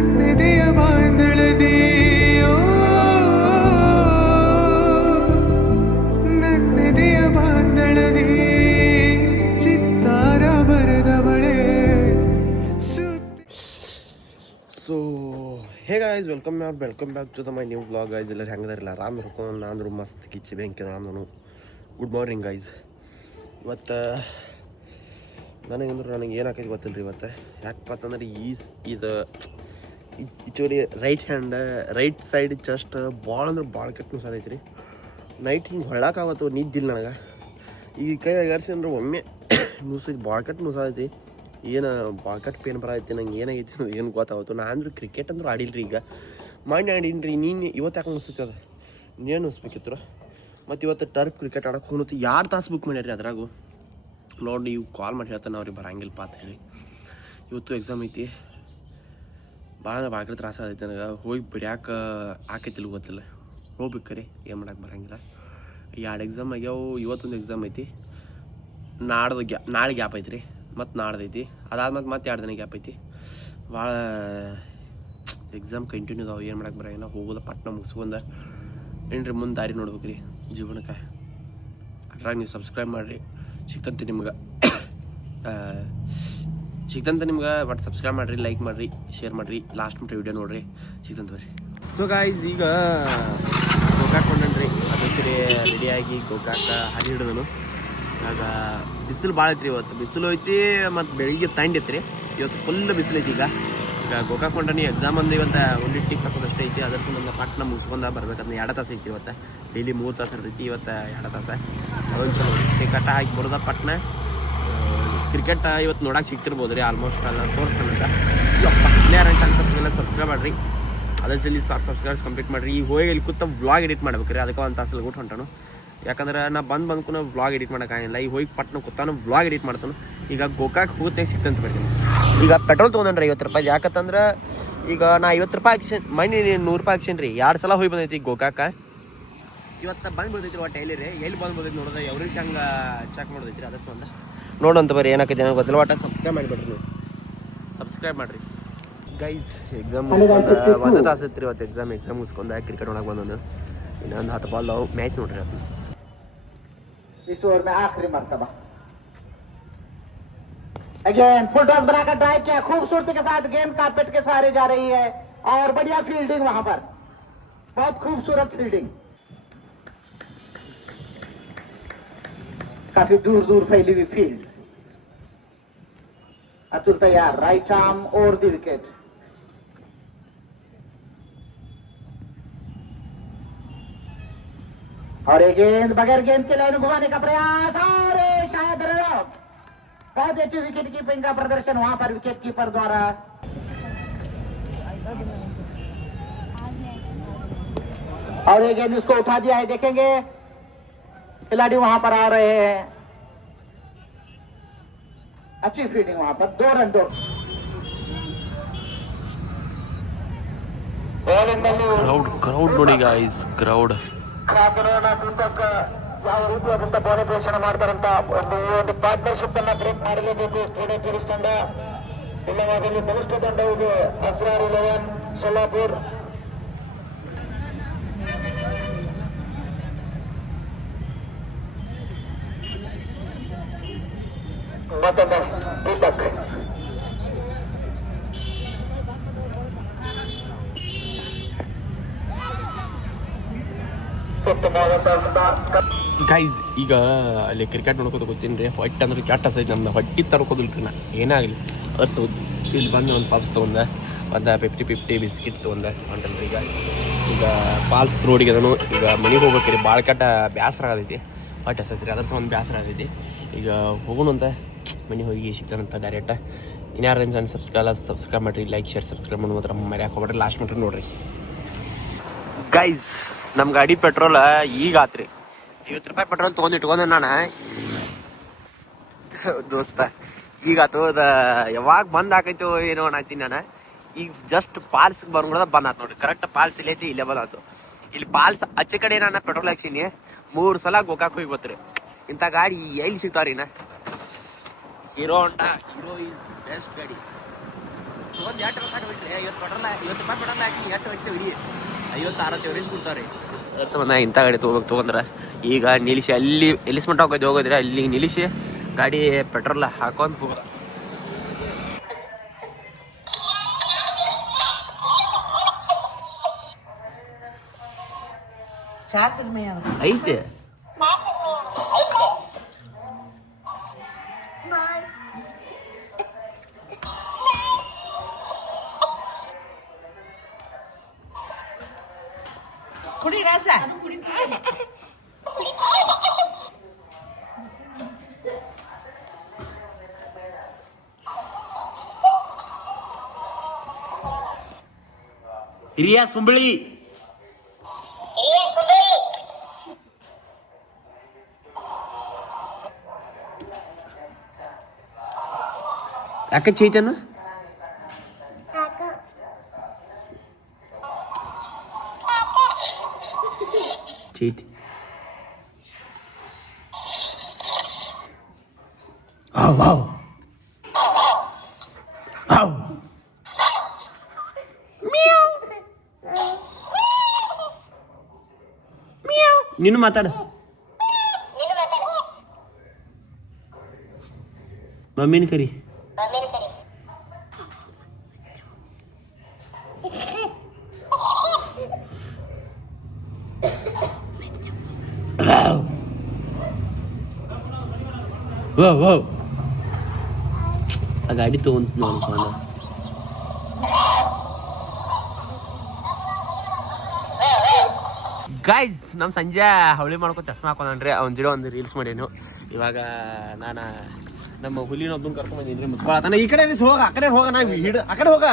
ನನ್ನೆದೆಯ ಬಾಂಧಳದಿ ನನ್ನೆದೆಯ ಬಾಂಧಳದಿ ಚಿತ್ತಾರ ಬರೆದವಳೆ. So hey guys, welcome back to the my new vlog guys. ಎಲ್ಲರೂ ಹೆಂಗದಾರಿಲ್ಲ? ಆರಾಮ್ ಇರ್ಕೊಂಡು ನಾನು ಮಸ್ತ್ ಕಿಚ್ಚಿ ಬೆಂಕಿ ನಾನು. Good morning guys. ಇವತ್ತು ನನಗೆ ಏನಾಕೈತಿ ಗೊತ್ತಿಲ್ಲ ರೀ ಇವತ್ತು. ಯಾಕಪ್ಪ ಅಂತಂದ್ರೆ ಇದು ಚೂರಿ ರೈಟ್ ಸೈಡ್ ಚೆಸ್ಟ್ ಭಾಳ ಅಂದ್ರೆ ಭಾಳ ಕೆಟ್ಟ ನುಸಾದೈತಿ ರೀ. ನೈಟ್ ಹಿಂಗೆ ಹೊಳ್ಳಾಕಾಗತ್ತು ನಿದ್ದಿಲ್ಲ ನನಗೆ. ಈ ಕೈ ಅಗರ್ಸಿ ಅಂದ್ರೆ ಒಮ್ಮೆ ನುಸೈತಿ, ಭಾಳ ಕೆಟ್ಟ ನುಸಾದೈತಿ. ಏನು ಭಾಳ ಕೆಟ್ಟ ಪೇನ್ ಬರತೈತಿ ನಂಗೆ. ಏನಾಗೈತಿ ಏನು ಗೊತ್ತಾಗುತ್ತೆ. ನಾನು ಅಂದ್ರೆ ಕ್ರಿಕೆಟ್ ಅಂದ್ರೆ ಆಡಿಲ್ರಿ. ಈಗ ಮೈಂಡ್ ಆಡೀನಿ ರೀ. ನೀನು ಇವತ್ತು ಯಾಕೆ ಅನಿಸ್ತೈತೆ ಅದು ಇನ್ನೇನು ಅನಿಸ್ಬೇಕಿತ್ತು. ಮತ್ತು ಇವತ್ತು ಟರ್ಫ್ ಕ್ರಿಕೆಟ್ ಆಡೋಕೆ ಹೋಗಿ 2 ತಾಸು ಬುಕ್ ಮಾಡ್ಯಾರಿ. ಅದ್ರಾಗು ನೋಡಿ ನೀವು ಕಾಲ್ ಮಾಡಿ ಹೇಳ್ತಾನೆ ಅವ್ರಿಗೆ ಬರಂಗಿಲ್ಲಪ್ಪ ಅಂತ ಹೇಳಿ. ಇವತ್ತು ಎಕ್ಸಾಮ್ ಐತಿ. ಭಾಳ ತ್ರಾಸ ಆಗೈತೆ ನನಗೆ. ಹೋಗಿ ಬಿಡ್ಯಾಕೆ ಆಕೈತಿಲ್ಲ ಗೊತ್ತಿಲ್ಲ. ಹೋಗ್ಬೇಕ್ರಿ, ಏನು ಮಾಡೋಕೆ ಬರೋಂಗಿಲ್ಲ. 2 ಎಕ್ಸಾಮ್ ಆಗ್ಯಾವು. ಇವತ್ತೊಂದು ಎಕ್ಸಾಮ್ ಐತಿ. ನಾಳೆ ಗ್ಯಾಪ್ ಐತಿ ರೀ. ಮತ್ತು ನಾಡ್ದೈತಿ. ಅದಾದ್ಮೇಲೆ ಮತ್ತೆ 2 ದಿನ ಗ್ಯಾಪ್ ಐತಿ. ಭಾಳ ಎಕ್ಸಾಮ್ ಕಂಟಿನ್ಯೂ ಅದಾವೆ. ಏನು ಮಾಡೋಕೆ ಬರೋಂಗಿಲ್ಲ. ಹೋಗೋದು ಪಟ್ನ ಮುಗಿಸ್ಕೊಂಡ ಏನ್ರಿ ಮುಂದೆ ದಾರಿ ನೋಡ್ಬೇಕು ರೀ ಜೀವನಕ್ಕೆ. ಅದ್ರಾಗ ನೀವು ಸಬ್ಸ್ಕ್ರೈಬ್ ಮಾಡಿರಿ. ಸಿಗ್ತಂತೆ ನಿಮ್ಗೆ ಬಟ್ ಸಬ್ಸ್ಕ್ರೈಬ್ ಮಾಡಿರಿ, ಲೈಕ್ ಮಾಡಿರಿ, ಶೇರ್ ಮಾಡಿರಿ. ಲಾಸ್ಟ್ ಮಟ್ಟ ವಿಡಿಯೋ ನೋಡಿರಿ, ಸಿಗ್ತಂತ ಬರ್ರಿ. ಸೊ ಗಾಯ್ಸ್, ಈಗ ಗೋಕಾಕ್ ಕೊಂಡನ್ರಿ. ಅದಕ್ಕೆ ರೆಡಿಯಾಗಿ ಗೋಕಾಕ ಹಾದಿ ಹಿಡಿದನು. ಇವಾಗ ಬಿಸಿಲು ಭಾಳ ಐತ್ರಿ. ಇವತ್ತು ಬಿಸಿಲು ಐತಿ ಮತ್ತು ಬೆಳಿಗ್ಗೆ ತಂಡಿ ಐತ್ರಿ. ಇವತ್ತು ಫುಲ್ ಬಿಸಿಲು ಐತಿ. ಈಗ ಗೋಕಾಕ್ ಕೊಂಡನಿ. ಎಕ್ಸಾಮ್ ಅಂದ್ರೆ ಇವತ್ತು ಒಂದಿಟ್ಟಿಗೆ ತಕ್ಕೋದಷ್ಟೇ ಐತಿ. ಅದ್ರ ಸಂಬಂಧ ಪಟ್ನ ಮುಗಿಸ್ಕೊಂಡ ಬರ್ಬೇಕಂದ್ರೆ 2 ತಾಸು ಐತಿ. ಇವತ್ತು ಡೈಲಿ 3 ತಾಸು ಇರ್ತೈತಿ. ಇವತ್ತು 2 ತಾಸು. ಅದೊಂದು ಚಲೋ ಟಿಕೆಟ್ ಹಾಕಿ ಬರೋದ ಪಟ್ನ. ಕ್ರಿಕೆಟ್ ಇವತ್ತು ನೋಡಕ್ಕೆ ಸಿಗ್ತಿರ್ಬೋದು ರೀ. ಆಲ್ಮೋಸ್ಟ್ ಅಲ್ಲ ತೋರಿಸ್ತಾನಂತ. ಸಬ್ಸ್ಕ್ರೈಬ್ ಮಾಡಿರಿ. ಅದ್ರ ಜಲ್ದಿ ಸಬ್ಸ್ಕ್ರೈಬ್ಸ್ ಕಂಪ್ಲೀಟ್ ಮಾಡಿರಿ. ಈಗ ಹೋಗಿ ಇಲ್ಲಿ ಕೂತ ವ್ಲಾಗ್ ಎಡಿಟ್ ಮಾಡ್ಬೇಕು ರೀ. ಅದಕ್ಕೆ 1 ತಾಸಲ್ಲಿ ಊಟ ಹೊಂಟಾನು. ಯಾಕಂದ್ರೆ ನಾ ಬಂದ್ಕೊಂಡು ವ್ಲಾಗ್ ಎಡಿಟ್ ಮಾಡೋಕ್ಕಾಗಿಲ್ಲ. ಈಗ ಹೋಗಿ ಪಟ್ನ ಕೂತಾನು ವ್ಲಾಗ್ ಎಡಿಟ್ ಮಾಡ್ತಾನು. ಈಗ ಗೋಕಾಕ್ ಹೋಗುತ್ತೆ ಸಿಗ್ತಂತ ಬರ್ತೀನಿ. ಈಗ ಪೆಟ್ರೋಲ್ ತೊಗೊಂಡ್ರಿ 50 ರೂಪಾಯಿ. ಯಾಕಂತಂದ್ರೆ ಈಗ ನಾ 50 ರೂಪಾಯಿ ಹಾಕ್ಸೇನ್. ಮೈನಿ 100 ರೂಪಾಯಿ ಹಾಕ್ಸೇನ್ ರೀ. 2 ಸಲ ಹೋಗಿ ಬಂದೈತಿ ಗೋಕಾಕ. ಇವತ್ತು ಬಂದು ಬಿಡ್ತೈತಿ ಒಟ್ಟು ಎಲ್ಲಿ ಬಂದು ಬಂದೈತಿ ನೋಡೋದು. ಎವ್ರಿಗೆ ಹಂಗೆ ಚೆಕ್ ಮಾಡೋದೈತಿ. ಅದ್ರ ಸಂಬಂಧ ನೋಡೋಂತ ಬರ್ರಿ. ಏನಾಕೈತಿ ಏನೋ ಗೊತ್ತಿಲ್ಲ. ಒಟ್ಟು ಸಬ್ಸ್ಕ್ರೈಬ್ ಮಾಡಿಬಿಡ್ರಿ. ನೀವು ಸಬ್ಸ್ಕ್ರೈಬ್ ಮಾಡಿರಿ ಗೈಸ್. ಎಕ್ಸಾಮ್ ಮುಗಿಸ್ಕೊಂಡು 1 ತಾಸು ಐತ್ರಿ ಇವತ್ತು. ಎಕ್ಸಾಮ್ ಮುಗಿಸ್ಕೊಂಡು ಕ್ರಿಕೆಟ್ ನೋಡಕ್ಕೆ ಬಂದನು. ಇನ್ನೊಂದು 10 ಬಾಲ್ ಮ್ಯಾಚ್ ನೋಡ್ರಿ. ಅದು इस ओवर में आखिरी मर्तबा अगेन फुल टॉस बनाकर ड्राइव किया. खूबसूरती के साथ गेंद कारपेट के सहारे जा रही है और बढ़िया फील्डिंग वहां पर. बहुत खूबसूरत फील्डिंग. काफी दूर दूर फैली हुई फील्ड. अतुल तैयार. Right arm over the wicket. और एक गेंद बगैर गेंद के लाइन घुमाने का प्रयास और शायद रन आउट. बहुत अच्छी विकेट कीपिंग का प्रदर्शन वहां पर विकेट कीपर द्वारा. और एक गेंद इसको उठा दिया है. देखेंगे खिलाड़ी वहां पर आ रहे हैं. अच्छी फील्डिंग वहां पर. 2 रन. ಕ್ರೌಡ್ ನೋಡಿ ಗಾಯ್ಸ್. ಕ್ರೌಡ್ ಯಾವ ರೀತಿಯಾದಂತ ಬಾಲ್ ಪ್ರದರ್ಶನ ಮಾಡ್ತಾರಂತ ಒಂದು ಪಾರ್ಟ್ನರ್ಶಿಪ್ ಅನ್ನ ಬ್ರೇಕ್ ಮಾಡಲೇಬೇಕು ಪೊಲೀಸ್ ತಂಡ. ಇಲ್ಲವಾದಲ್ಲಿ ಬಲಿಷ್ಠ ತಂಡ ಇದೆ. ಅಸ್ರಾರ್ 11 ಸೊಲ್ಲಾಪುರ್. ಮತ್ತೊಮ್ಮೆ ದೀಪಕ್. ಗೈಸ್, ಈಗ ಅಲ್ಲಿ ಕ್ರಿಕೆಟ್ ನೋಡ್ಕೋತ ಗೊತ್ತೀನಿ ರೀ. ಹೊಟ್ಟೆ ಅಂದ್ರೆ ಕೆಟ್ಟ ಸೈಜ್. ನಮ್ದು ಹೊಟ್ಟೆ ತರ್ಕೋದಿಲ್ಲ ರೀ. ನಾ ಏನಾಗಲಿ ಅರ್ಸೋದು. ಇಲ್ಲಿ ಬಂದು ಒಂದು ಪಬ್ಸ್ ತೊಗೊಂಡೆ, ಒಂದು 50 ಬಿಸ್ಕಿಟ್ ತೊಗೊಂಡೆ ಹೊಂಟಲ್ರಿ. ಈಗ ಪಾಲ್ಸ್ ರೋಡಿಗೆ ಅದನ್ನು. ಈಗ ಮನೆಗೆ ಹೋಗ್ಬೇಕ್ರಿ. ಭಾಳ ಕೆಟ್ಟ ಬೇಸರ ಆಗೈತಿ. ಹೊಟ್ಟೆ ಸೈತ್ರಿ. ಅದ್ರ ಒಂದು ಬೇಸರ ಆಗೈತಿ. ಈಗ ಹೋಗೋಣ ಅಂತ ಮನೆ ಹೋಗಿ ಸಿಗ್ತಾನಂತ ಡೈರೆಕ್ಟ್. ಇನ್ಯಾರು ಚಾನಲ್ ಸಬ್ಸ್ಕ್ರೈಬ್ ಮಾಡಿರಿ, ಲೈಕ್ ಶೇರ್ ಸಬ್ಸ್ಕ್ರೈಬ್ ಮಾಡಿ ಮಾತ್ರ ಮರ್ಯಾಕೆ ಹೋಗ್ಬೇಡ್ರಿ. ಲಾಸ್ಟ್ ಮಟ್ಟ ನೋಡ್ರಿ ಗೈಸ್. ನಮ್ಮ ಗಾಡಿ ಪೆಟ್ರೋಲ್ ಈಗ ಆತ್ರಿ. 50 ರೂಪಾಯಿ ಪೆಟ್ರೋಲ್ ತೊಗೊಂಡು ನಾನು ದೋಸ್ತ. ಈಗ ಆತದ ಯಾವಾಗ ಬಂದ್ ಆಕೈತೋ ಏನೋ ಅನ್ನತೀನಿ ನಾನು. ಈಗ ಜಸ್ಟ್ ಪಾಲ್ಸ್ಗೆ ಬಂದ್ಬಿಡೋದ ಬಂದ್ ಆತು ನೋಡ್ರಿ. ಕರೆಕ್ಟ್ ಪಾಲ್ಸ್ ಇಲ್ಲೈತಿ, ಇಲ್ಲೇ ಬಂದಾತು. ಇಲ್ಲಿ ಪಾಲ್ಸ್ ಆಚೆ ಕಡೆ ನಾನು ಪೆಟ್ರೋಲ್ ಹಾಕ್ಸೀನಿ. 3 ಸಲ ಗೋಕಾಕ್ ಹೋಗಿ ಬರ್ತೀರಿ. ಇಂಥ ಗಾಡಿ ಎಲ್ಲಿ ಸಿಗ್ತಾವ್ರಿ? Hero Honda Hero is best ಗಾಡಿ. ಒಂದು 8 ರೂಪಾಯಿ ಬಿಟ್ರಿ 50 ರೂಪಾಯಿ ಪೆಟ್ರೋಲ್ ಹಾಕಿ 8 ಹೊಡಿತೇವೆ ಇಡೀ 56 ಎವರೇಜ್ ಕೊಡ್ತಾವ್ರಿ. ಅದ್ರ ಸಂಬಂಧ ಇಂಥ ಗಾಡಿ ತೊಗೊಂಡ್ರೆ ಈಗ ನಿಲ್ಲಿಸಿ ಅಲ್ಲಿ ಎಲ್ಲಿಸ್ಮಂಟ ಹೋಗೋದ್ರೆ ಅಲ್ಲಿ ನಿಲ್ಲಿಸಿ ಗಾಡಿ ಪೆಟ್ರೋಲ್ ಹಾಕೊಂಡ್ ಹೋಗೋದು. ಐತೆ ಕುಡಿ ರಾಸ ಹಿರಿಯ ಸುಂಬಳಿ ಯಾಕ ಚೈತನು ಚೈತಿ ನೀನು ಮಾತಾಡು ಮಮ್ಮಿನ ಕರಿ ಆ ಗಾಡಿ ತಗೊಂತ ನಾನು ಸೋನ ಗೈಸ್ ನಮ್ಮ ಸಂಜೆ ಹವಳಿ ಮಾಡ್ಕೊಂಡು ಚಸ್ಮಾ ಹಾಕೊಂಡ್ರಿ ಅವ್ನ ಜೀರೋ ಒಂದು ರೀಲ್ಸ್ ಮಾಡೇನು. ಇವಾಗ ನಾನು ನಮ್ಮ ಹುಲಿನೊಬ್ಬನ ಕರ್ಕೊಂಡ್ಬಂದಿನಿ ಮುಚ್ಕೊಳತಾನ. ಈ ಕಡೆ ಹೋಗ ಆ ಕಡೆ ಹೋಗ ನಾ ಆ ಕಡೆ ಹೋಗ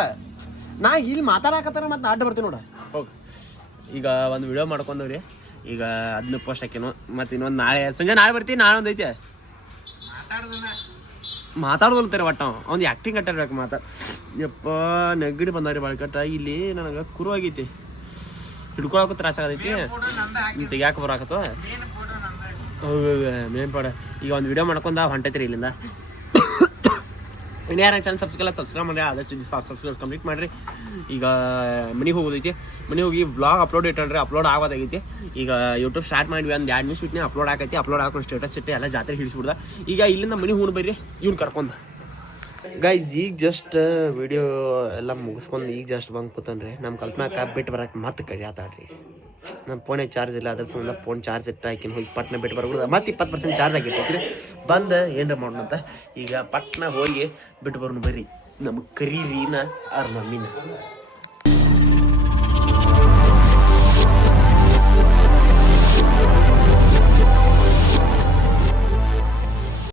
ನಾ ಇಲ್ಲಿ ಮಾತಾಡಕತ್ತಾರ ಮತ್ತೆ ನಾ ಅಡ್ಡ ಬರ್ತೀನಿ ನೋಡ ಹೋಗ. ಈಗ ಒಂದು ವಿಡಿಯೋ ಮಾಡ್ಕೊಂಡವ್ರಿ ಈಗ ಅದನ್ನ ಪೋಸ್ಟ್ ಹಾಕೇನು ಮತ್ತೆ ಇನ್ನೊಂದು ನಾಳೆ ಬರ್ತೀನಿ. ನಾಳೆ ಒಂದು ಐತೆ ಮಾತಾಡೋದಲ್ತಾರೆ ಒಟ್ಟ ಅವ್ನು ಆ್ಯಕ್ಟಿಂಗ್ ಕಟ್ಟಿರ್ಬೇಕು ಯಪ್ಪ ನೆಗಡಿ ಬಂದಾರಿ ಬಾಳ್ಕಟ್ಟ ಇಲ್ಲಿ ನನಗೆ ಕುರು ಆಗೈತಿ ಹಿಡ್ಕೊಳಕ್ಕೂ ತ್ರಾಸ ಆಗೈತಿ ತೆಗ್ಯಾಕೆ ಬರಾಕತ್ತೋ ಮೇನ್ ಪಾಡ. ಈಗ ಒಂದು ವಿಡಿಯೋ ಮಾಡ್ಕೊಂಡ ಹೊಂಟೈತ್ರಿ ಇಲ್ಲಿಂದ. ಇನ್ನು ಯಾರು ಚಾನಲ್ ಸಬ್ಸ್ಕ್ರೈಬ್ ಮಾಡಿರಿ ಆದಷ್ಟು ಸಬ್ಸ್ಕ್ರೈಬ್ ಕಂಪ್ಲೀಟ್ ಮಾಡಿರಿ. ಈಗ ಮನೆಗೆ ಹೋಗೋದೈತಿ. ಮನೆಗೆ ಹೋಗಿ ವ್ಲಾಗ್ ಅಪ್ಲೋಡ್ ಇಟ್ಟನ್ರಿ ಅಪ್ಲೋಡ್ ಆಗೋದಾಗೈತಿ. ಈಗ ಯೂಟ್ಯೂಬ್ ಸ್ಟಾರ್ಟ್ ಮಾಡಿವಿ ಒಂದು 2 ನಿಮಿಷ ಬಿಟ್ಟು ಅಪ್ಲೋಡ್ ಆಗೈತಿ. ಅಪ್ಲೋಡ್ ಹಾಕೊಂಡು ಸ್ಟೇಟಸ್ ಇಟ್ಟು ಎಲ್ಲ ಜಾತ್ರೆ ಹಿಡಿಸ್ಬಿಡ್ದ. ಈಗ ಇಲ್ಲಿಂದ ಮನೆಗೆ ಹೋಗಿ ಬರ್ರಿ ಇವ್ನು ಕರ್ಕೊಂಡು ಗೈಸ್. ಈಗ ಜಸ್ಟ್ ವಿಡಿಯೋ ಎಲ್ಲ ಮುಗಿಸ್ಕೊಂಡು ಈಗ ಜಸ್ಟ್ ಬಂದು ಕೂತನ್ರಿ. ನಮ್ಮ ಕಲ್ಪನಾ ಕ್ಯಾಬ್ ಬಿಟ್ಟು ಬರಕ್ಕೆ ಮತ್ತೆ ಕಡಿಯಾತಾಡ್ರಿ. ನಮ್ಮ ಫೋನಿಗೆ ಚಾರ್ಜ್ ಇಲ್ಲ ಅದ್ರ ಸಂಬಂಧ ಫೋನ್ ಚಾರ್ಜ್ ಇಟ್ಟು ಹಾಕಿನ ಹೋಗಿ ಪಟ್ನ ಬಿಟ್ಟು ಬರ್ಬೋದು. ಮತ್ತೆ 20% ಚಾರ್ಜ್ ಆಗಿರ್ತೈತ್ರಿ. ಬಂದು ಏನಾರ ಮಾಡೋಣಂತ ಈಗ ಪಟ್ನ ಹೋಗಿ ಬಿಟ್ಟು ಬರೋಣ ಬರ್ರಿ. ನಮ್ಮ ಕರೀರಿನ ಅವ್ರ ಮಮ್ಮಿನ